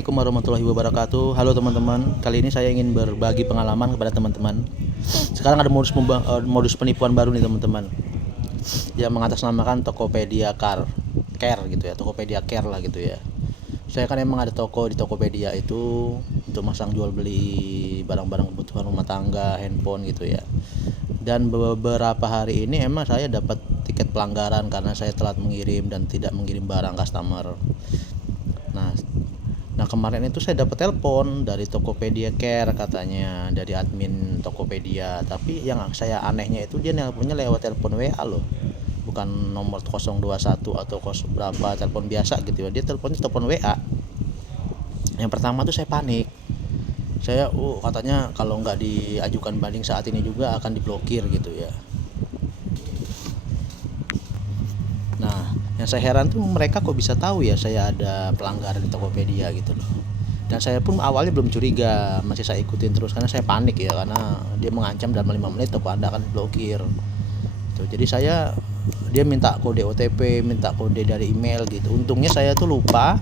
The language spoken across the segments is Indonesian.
Assalamualaikum warahmatullahi wabarakatuh. Halo teman-teman, kali ini saya ingin berbagi pengalaman kepada teman-teman. Sekarang ada modus penipuan baru nih teman-teman, yang mengatasnamakan Tokopedia Care gitu ya, Tokopedia Care lah gitu ya. Saya kan emang ada toko di Tokopedia itu untuk masang jual beli barang-barang kebutuhan rumah tangga, handphone gitu ya. Dan beberapa hari ini emang saya dapat tiket pelanggaran karena saya telat mengirim dan tidak mengirim barang customer. Nah, Nah kemarin itu saya dapat telepon dari Tokopedia Care, katanya dari admin Tokopedia. Tapi yang saya anehnya itu dia nelponnya lewat telepon WA loh, bukan nomor 021 atau berapa telepon biasa gitu ya. Dia teleponnya telepon WA. Yang pertama tuh saya panik. Saya katanya kalau nggak diajukan banding saat ini juga akan diblokir gitu ya. Nah, yang saya heran tuh mereka kok bisa tahu ya saya ada pelanggaran di Tokopedia gitu loh. Dan saya pun awalnya belum curiga, masih saya ikutin terus karena saya panik ya, karena dia mengancam dalam 5 menit toko Anda akan diblokir. Tuh, jadi dia minta kode OTP, minta kode dari email gitu. Untungnya saya tuh lupa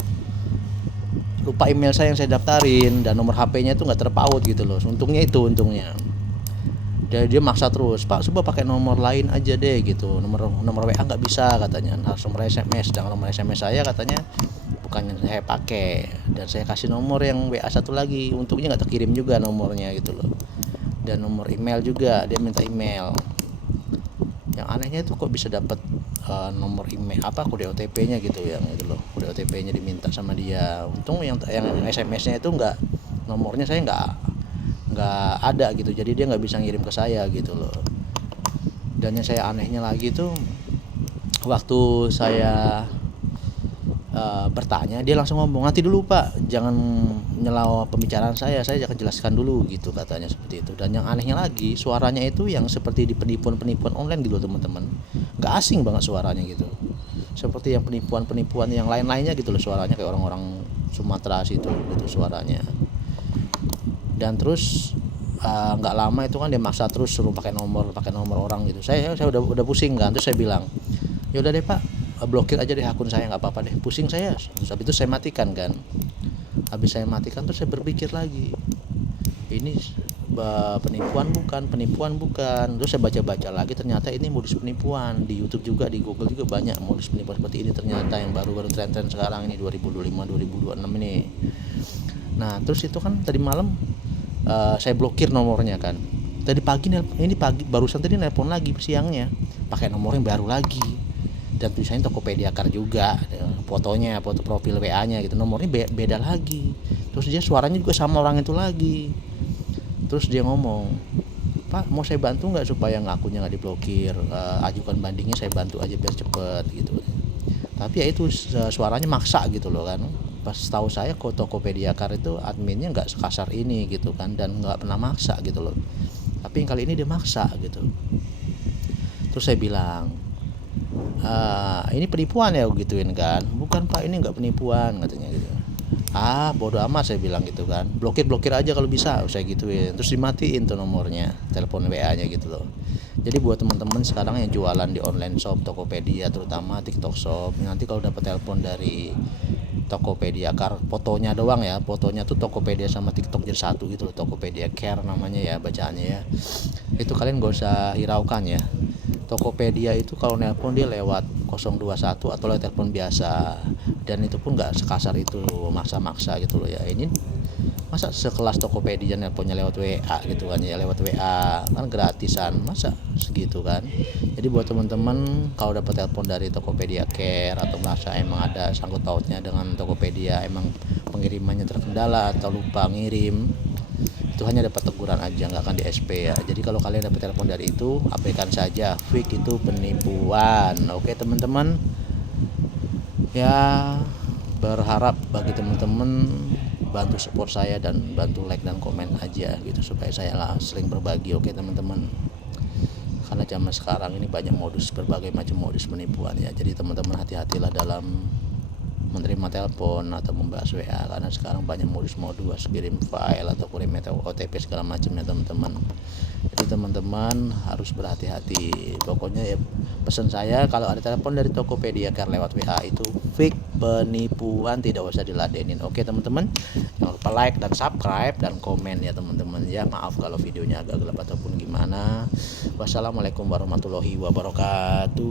email saya yang saya daftarin dan nomor HP-nya itu nggak terpaut gitu loh. Untungnya. Dia maksa terus, Pak coba pakai nomor lain aja deh gitu, nomor WA nggak bisa katanya, harus nomor SMS. Dan nomor SMS saya katanya bukan yang saya pakai, dan saya kasih nomor yang WA satu lagi. Untungnya nggak terkirim juga nomornya gitu loh. Dan nomor email juga, dia minta email. Yang anehnya itu kok bisa dapat nomor email kode OTP-nya gitu yang itu loh, kode OTP-nya diminta sama dia. Untung yang SMS-nya itu nomornya saya nggak ada gitu, jadi dia nggak bisa ngirim ke saya gitu loh. Dan yang saya anehnya lagi tuh, waktu saya bertanya, dia langsung ngomong, nanti dulu Pak, jangan nyela pembicaraan saya akan jelaskan dulu gitu, katanya seperti itu. Dan yang anehnya lagi, suaranya itu yang seperti di penipuan online gitu teman-teman, nggak asing banget suaranya gitu, seperti yang penipuan yang lain-lainnya gitu loh, suaranya kayak orang-orang Sumatera situ gitu suaranya. Dan terus nggak lama itu kan dia maksa terus suruh pakai nomor orang gitu. Saya udah pusing kan, terus saya bilang, ya udah deh Pak, blokir aja deh akun saya, nggak apa-apa deh, pusing saya. Terus habis itu saya matikan kan. Habis saya matikan terus saya berpikir lagi, ini penipuan bukan. Terus saya baca-baca lagi, ternyata ini modus penipuan. Di YouTube juga, di Google juga banyak modus penipuan seperti ini ternyata, yang baru tren-tren sekarang ini 2025 2026 ini. Nah terus itu kan tadi malam saya blokir nomornya kan. Tadi pagi barusan tadi nelpon lagi siangnya pakai nomor yang baru lagi, dan tulisannya Tokopedia Care juga, foto profil WA-nya gitu, nomornya beda lagi. Terus dia suaranya juga sama orang itu lagi. Terus dia ngomong, Pak mau saya bantu nggak supaya ngakunya nggak diblokir, ajukan bandingnya saya bantu aja biar cepet gitu. Tapi ya itu suaranya maksa gitu loh kan. Pas tahu saya kok Tokopedia Care itu adminnya nggak sekasar ini gitu kan, dan nggak pernah maksa gitu loh. Tapi yang kali ini dia maksa gitu. Terus saya bilang, ini penipuan ya gituin kan. Bukan Pak, ini nggak penipuan katanya gitu. Bodo amat saya bilang gitu kan, blokir aja kalau bisa, saya gituin. Terus dimatiin tuh nomornya, telepon WA-nya gitu loh. Jadi buat teman-teman sekarang yang jualan di online shop Tokopedia, terutama TikTok Shop, nanti kalau dapat telepon dari Tokopedia Care, fotonya doang ya, fotonya tuh Tokopedia sama TikTok jadi satu gitu loh, Tokopedia Care namanya ya bacaannya ya. Itu kalian gak usah hiraukan ya. Tokopedia itu kalau nelpon dia lewat 021 atau lewat telepon biasa, dan itu pun nggak sekasar itu maksa-maksa gitu loh ya. Ini masa sekelas Tokopedia nelponnya lewat WA gitu kan ya, lewat WA kan gratisan, masa segitu kan. Jadi buat teman-teman kalau dapat telepon dari Tokopedia Care atau merasa emang ada sangkut pautnya dengan Tokopedia, emang pengirimannya terkendala atau lupa ngirim, itu hanya dapat teguran aja, nggak akan di SP ya. Jadi kalau kalian dapat telepon dari itu, abaikan saja, fake itu penipuan. Oke teman-teman ya, berharap bagi teman-teman bantu support saya dan bantu like dan komen aja gitu, supaya saya sering berbagi. Oke teman-teman, karena zaman sekarang ini banyak berbagai macam modus penipuan ya. Jadi teman-teman hati-hatilah dalam menerima telepon atau membahas WA, karena sekarang banyak modus kirim file atau kirim OTP segala macamnya teman-teman. Jadi teman-teman harus berhati-hati. Pokoknya ya pesan saya, kalau ada telepon dari Tokopedia Care lewat WA itu fake, penipuan, tidak usah diladenin. Oke teman-teman, jangan lupa like dan subscribe dan komen ya teman-teman ya. Maaf kalau videonya agak gelap ataupun gimana. Wassalamualaikum warahmatullahi wabarakatuh.